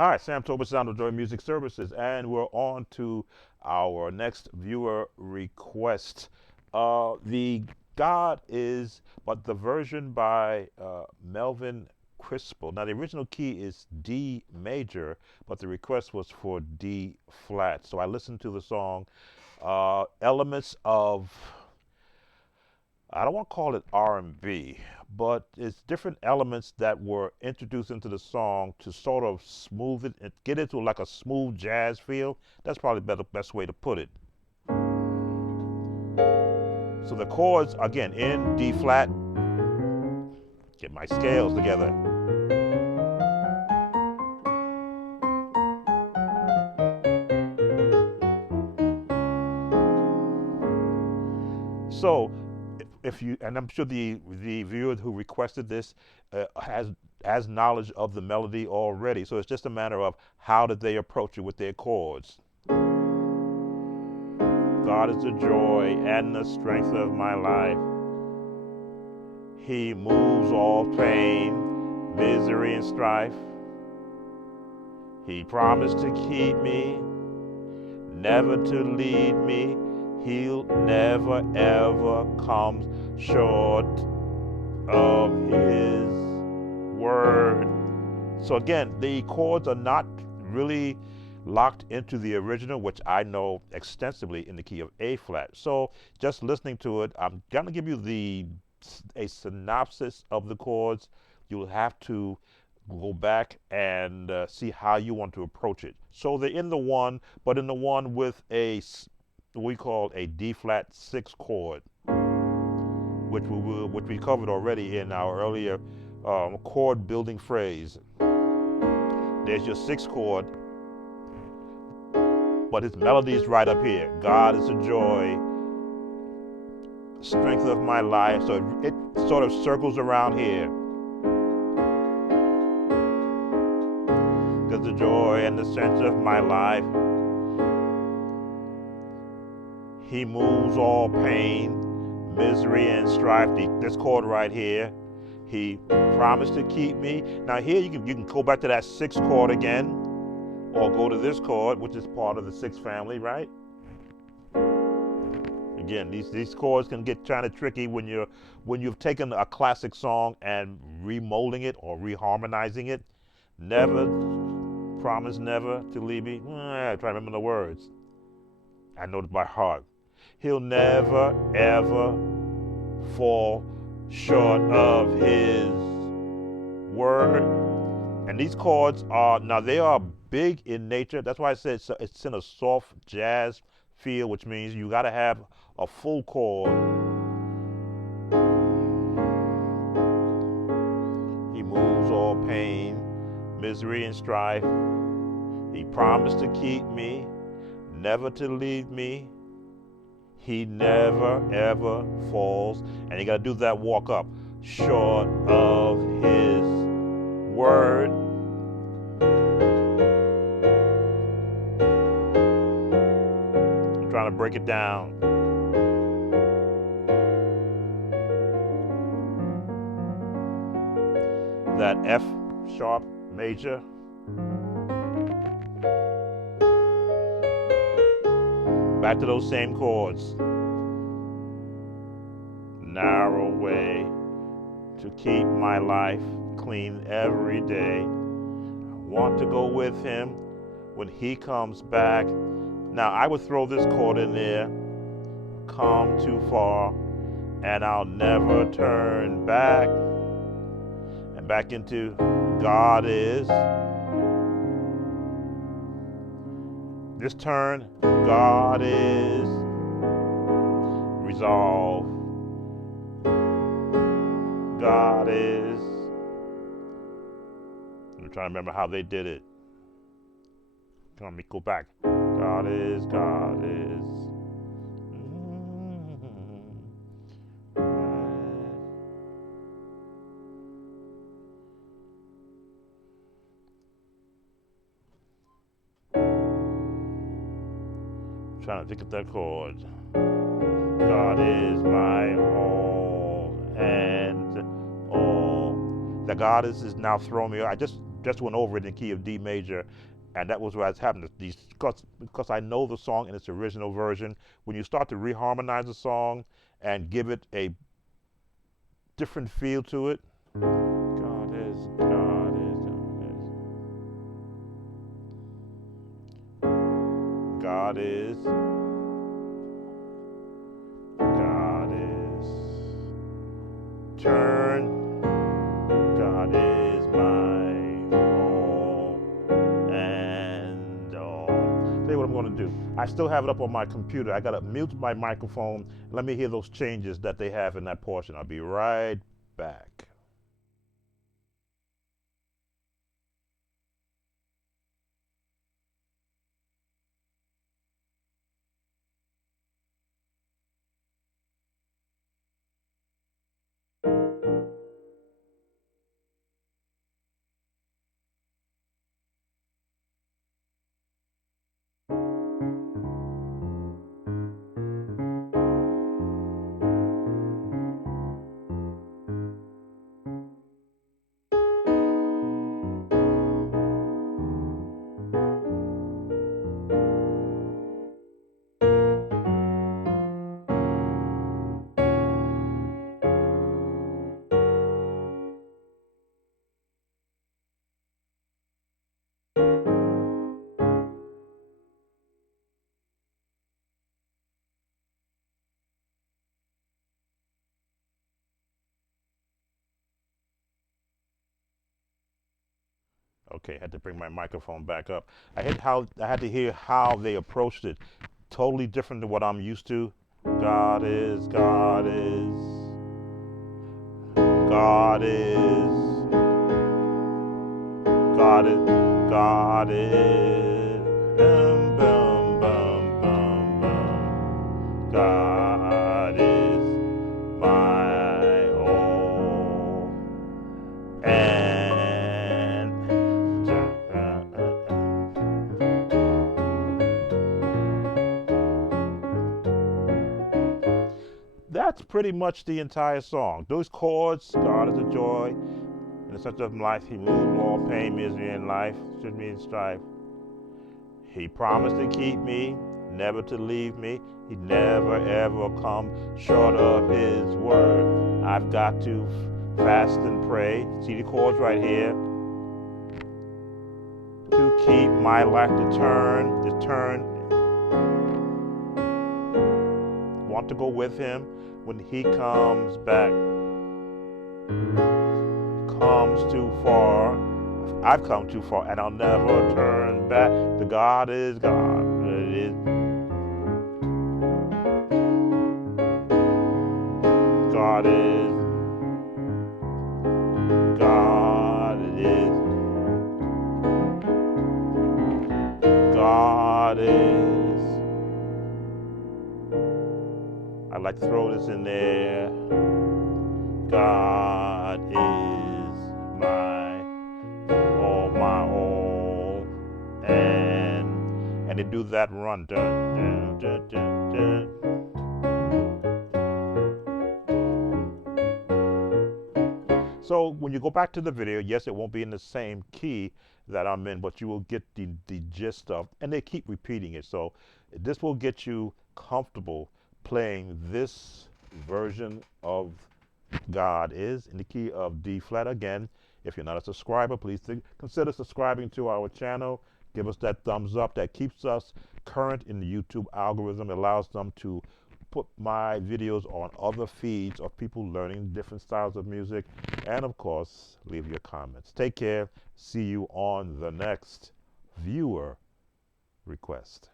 Hi, Sam Tober, Sound of Joy Music Services, and we're on to our next viewer request. The God is, but the version by Melvin Crispell. Now, the original key is D major, but the request was for D flat. So I listened to the song. Elements of, I don't want to call it R&B, but it's different elements that were introduced into the song to sort of smooth it and get into like a smooth jazz feel. That's probably the best way to put it. So the chords, again, in D flat, get my scales together. So if you, and I'm sure the viewer who requested this has knowledge of the melody already. So it's just a matter of how did they approach it with their chords. God is the joy and the strength of my life. He moves all pain, misery, and strife. He promised to keep me, never to lead me. He'll never ever come short of his word. So again, the chords are not really locked into the original, which I know extensively in the key of A flat. So just listening to it, I'm gonna give you a synopsis of the chords. You'll have to go back and see how you want to approach it. So they're in the one, but in the one with what we call a D flat 6 chord, which we covered already in our earlier chord building phrase. There's your 6th chord, but his melody is right up here. God is the joy, strength of my life. So it sort of circles around here. Because the joy and the strength of my life. He moves all pain, misery, and strife. This chord right here. He promised to keep me. Now here you can go back to that 6th chord again, or go to this chord, which is part of the 6th family, right? Again, these chords can get kind of tricky when you've taken a classic song and remolding it or reharmonizing it. Never promise never to leave me. I try to remember the words. I know it by heart. He'll never ever fall short of his word. And these chords they are big in nature. That's why I said it's in a soft jazz feel, which means you got to have a full chord. He moves all pain, misery, and strife. He promised to keep me, never to leave me. He never ever falls. And you got to do that walk up short of his word. I'm trying to break it down. That F sharp major. Back to those same chords. Narrow way to keep my life clean every day. I want to go with him when he comes back. Now I would throw this chord in there. Come too far and I'll never turn back. And back into God is. This turn, God is resolve. God is. I'm trying to remember how they did it. Come on, let me go back. God is, God is. Trying to think of that chord. God is my all and all. The God is now throwing me. I just just went over it in the key of D major, and that was what was happening. Because I know the song in its original version. When you start to reharmonize the song and give it a different feel to it, God is, God is, God is, God is, turn, God is my all and all. Tell you what I'm going to do. I still have it up on my computer. I got to mute my microphone. Let me hear those changes that they have in that portion. I'll be right back. Okay, I had to bring my microphone back up. I had to hear how they approached it. Totally different than what I'm used to. God is, God is, God is, God is, God is, bum, bum, bum, bum, bum. God is my all and that's pretty much the entire song. Those chords, God is a joy, in the center of life, He removed all pain, misery, and life, should mean strife. He promised to keep me, never to leave me. He never ever come short of His word. I've got to fast and pray. See the chords right here. To keep my life to turn. Want to go with Him when He comes back. Comes too far. I've come too far, and I'll never turn back. The God is God. It is God is God. It is God is. I'd like to throw this in there. God is my all, and they do that run. Dun, dun, dun, dun, dun. So when you go back to the video, yes, it won't be in the same key that I'm in, but you will get the gist of, and they keep repeating it. So this will get you comfortable playing this version of God is in the key of D flat. Again, if you're not a subscriber, please consider subscribing to our channel. Give us that thumbs up. That keeps us current in the YouTube algorithm. It allows them to put my videos on other feeds of people learning different styles of music. And of course, leave your comments. Take care. See you on the next viewer request.